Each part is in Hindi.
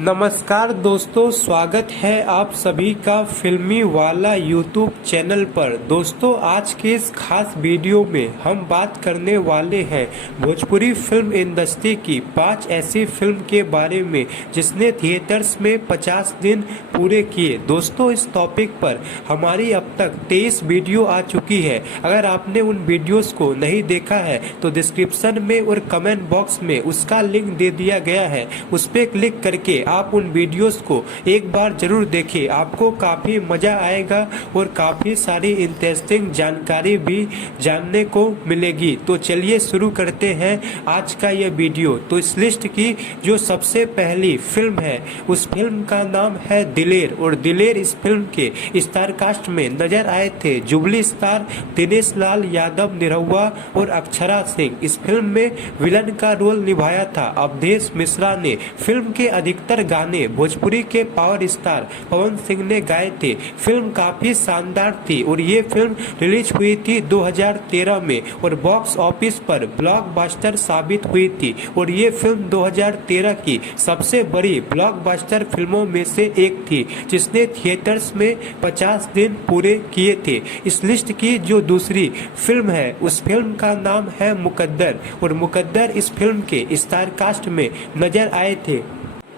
नमस्कार दोस्तों, स्वागत है आप सभी का फिल्मी वाला यूट्यूब चैनल पर। दोस्तों, आज के इस खास वीडियो में हम बात करने वाले हैं भोजपुरी फिल्म इंडस्ट्री की 5 ऐसी फिल्म के बारे में जिसने थिएटर्स में 50 दिन पूरे किए। दोस्तों, इस टॉपिक पर हमारी अब तक 23 वीडियो आ चुकी है। अगर आपने उन वीडियोस को नहीं देखा है तो डिस्क्रिप्शन में और कमेंट बॉक्स में उसका लिंक दे दिया गया है, उस पर क्लिक करके आप उन वीडियोस को एक बार जरूर देखें। आपको काफी मजा आएगा और काफी सारी इंटरेस्टिंग जानकारी भी जानने को मिलेगी। तो चलिए शुरू करते हैं आज का यह वीडियो। तो इस लिस्ट की जो सबसे पहली फिल्म है उस फिल्म का नाम है दिलेर। और दिलेर इस फिल्म के स्टार कास्ट में नजर आए थे जुबली स्टार दिनेश लाल यादव निरहुआ और अक्षरा सिंह। इस फिल्म में विलन का रोल निभाया था अवधेश मिश्रा ने। फिल्म के अधिकतर गाने भोजपुरी के पावर स्टार पवन सिंह ने गाए थे। फिल्म काफी शानदार थी और ये फिल्म रिलीज हुई थी 2013 में और बॉक्स ऑफिस पर ब्लॉकबस्टर साबित हुई थी। और ये फिल्म 2013 की सबसे बड़ी ब्लॉकबस्टर फिल्मों में से एक थी जिसने थिएटर्स में 50 दिन पूरे किए थे। इस लिस्ट की जो दूसरी फिल्म है उस फिल्म का नाम है मुकद्दर। और मुकद्दर इस फिल्म के स्टार कास्ट में नजर आए थे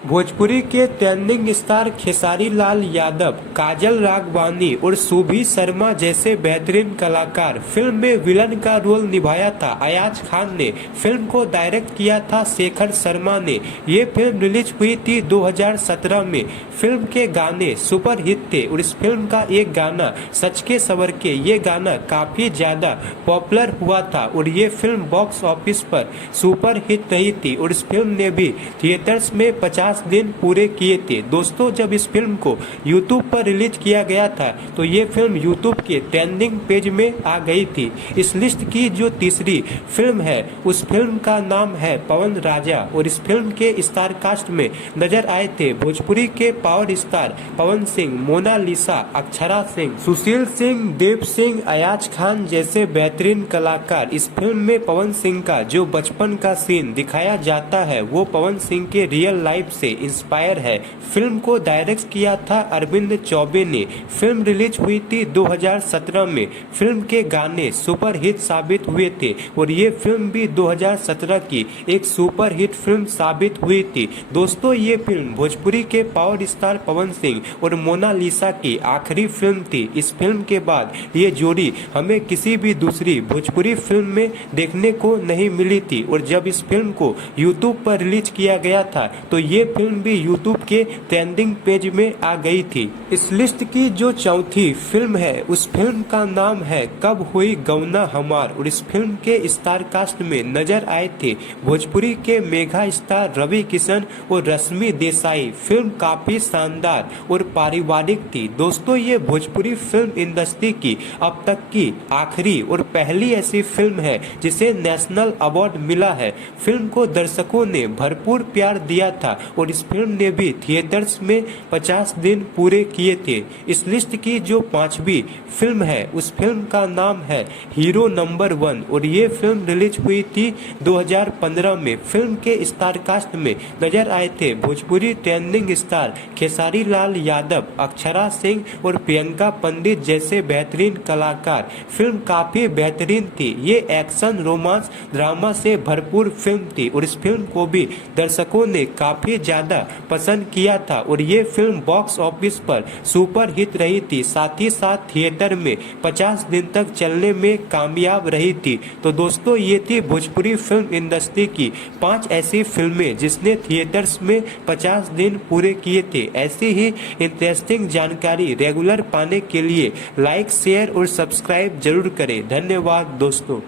भोजपुरी के ट्रेंडिंग स्टार खेसारी लाल यादव, काजल राघवानी और सुभी शर्मा जैसे बेहतरीन कलाकार। फिल्म में विलन का रोल निभाया था अयाज खान ने। फिल्म को डायरेक्ट किया था शेखर शर्मा ने। ये फिल्म रिलीज हुई थी 2017 में। फिल्म के गाने सुपर हिट थे और इस फिल्म का एक गाना सच के सवर के, ये गाना काफी ज्यादा पॉपुलर हुआ था और ये फिल्म बॉक्स ऑफिस पर सुपर हिट रही थी। और इस फिल्म ने भी थिएटर्स में 50 दिन पूरे किए थे। दोस्तों, जब इस फिल्म को YouTube पर रिलीज किया गया था तो ये फिल्म YouTube के ट्रेंडिंग पेज में आ गई थी। इस लिस्ट की जो तीसरी फिल्म है उस फिल्म का नाम है पवन राजा। और इस फिल्म के स्टार कास्ट में नजर आए थे भोजपुरी के power star Pawan Singh, Mona Lisa, Akshara Singh, Sushil Singh, Dev Singh, Ayaz Khan जैसे बेहतरीन कलाकार। इस फिल्म में पवन सिंह का जो बचपन का सीन दिखाया जाता है वो पवन सिंह के रियल लाइफ से इंस्पायर है। फिल्म को डायरेक्ट किया था अरविंद चौबे ने। फिल्म रिलीज हुई थी 2017 में। फिल्म के गाने सुपर हिट साबित हुए थे और ये फिल्म भी 2017 की एक सुपर हिट फिल्म साबित हुई थी। दोस्तों, ये फिल्म भोजपुरी के पावर स्टार पवन सिंह और मोनालिसा की आखिरी फिल्म थी। इस फिल्म के बाद ये जोड़ी हमें किसी भी दूसरी भोजपुरी फिल्म में देखने को नहीं मिली थी। और जब इस फिल्म को YouTube पर रिलीज किया गया था तो ये फिल्म भी YouTube के ट्रेंडिंग पेज में आ गई थी। इस लिस्ट की जो चौथी फिल्म है उस फिल्म का नाम है कब हुई गौना हमार। और इस फिल्म के स्टार कास्ट में नजर आए थे भोजपुरी के मेगा स्टार रवि किशन और रश्मि देसाई। फिल्म काफी शानदार और पारिवारिक थी। दोस्तों, ये भोजपुरी फिल्म इंडस्ट्री की अब तक की आखिरी और पहली ऐसी फिल्म है जिसे नेशनल अवार्ड मिला है। फिल्म को दर्शकों ने भरपूर प्यार दिया था और इस फिल्म ने भी थिएटर्स में 50 दिन पूरे किए थे। इस लिस्ट की जो पांचवी फिल्म है उस फिल्म का नाम है हीरो नंबर 1। और ये फिल्म रिलीज हुई थी 2015 में। फिल्म के स्टार कास्ट में नजर आए थे भोजपुरी ट्रेंडिंग स्टार खेसारी लाल यादव, अक्षरा सिंह और प्रियंका पंडित जैसे बेहतरीन कलाकार। फिल्म काफी बेहतरीन थी। ये एक्शन, रोमांस, ड्रामा से भरपूर फिल्म थी और इस फिल्म को भी दर्शकों ने काफी ज्यादा पसंद किया था और ये फिल्म बॉक्स ऑफिस पर सुपर हिट रही थी। साथ ही साथ थिएटर में 50 दिन तक चलने में कामयाब रही थी। तो दोस्तों, ये थी भोजपुरी फिल्म इंडस्ट्री की 5 ऐसी फिल्में जिसने थिएटर्स में 50 दिन पूरे किए थे। ऐसी ही इंटरेस्टिंग जानकारी रेगुलर पाने के लिए लाइक, शेयर और सब्सक्राइब जरूर करें। धन्यवाद दोस्तों।